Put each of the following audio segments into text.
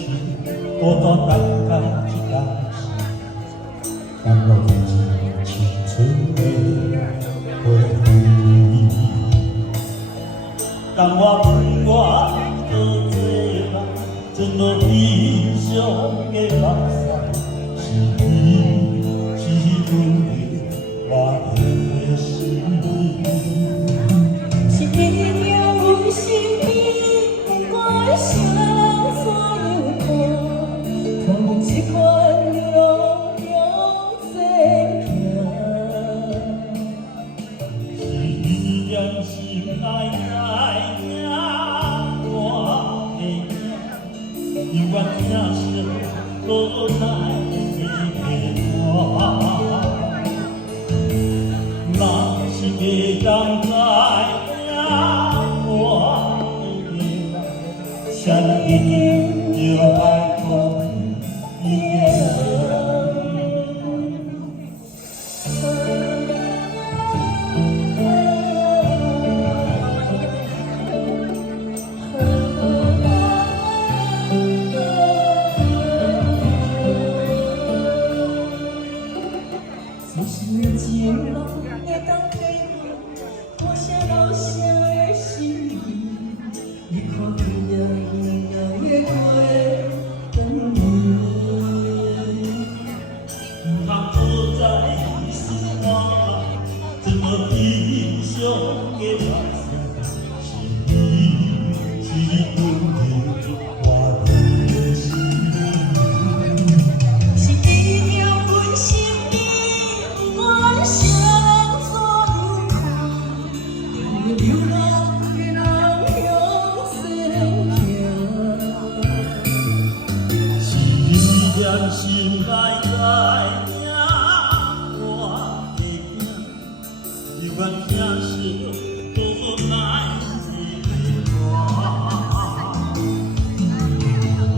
是孤单等待一天是，咱落一青春的花蕊。当我问我做这梦，怎么理想的目屎，是你，是阮的我的心。是你让阮心里不管啥所有苦，看阮这款流浪向前行。是你让心内在听我的名，犹原听声无奈的我。若是袂当再听我的名，谁一定就爱讲你的只是情人会当体会，我写老舍的心意，你看伊呀伊呀的过等你。不通坐在心窝，怎么理想的目屎，是你，是阮的我的心。是你让阮心里不管啥所有苦，流浪的人向前行。是你念心内在听我的名，犹原听声无奈的我。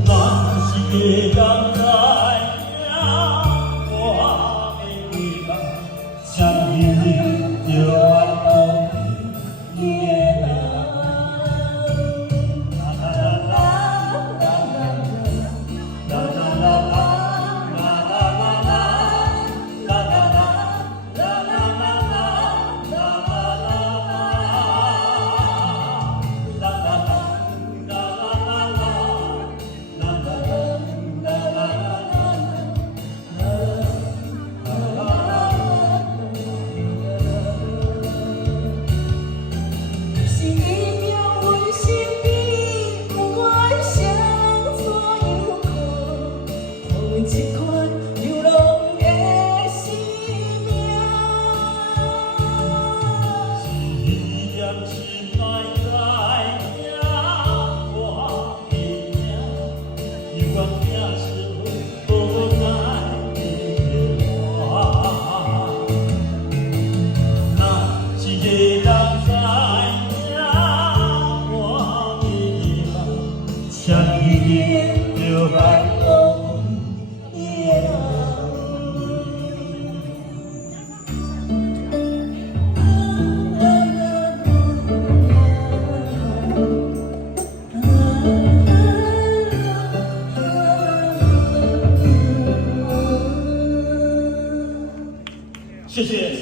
若是袂当再听我的名，谁一定就爱讲你的名。是你让阮心里不管啥所有苦，看阮这款流浪的生命。是你念心内在听我的名，犹原听声无奈的我。若是袂当再听我的名，谁一定就爱讲你的谢谢。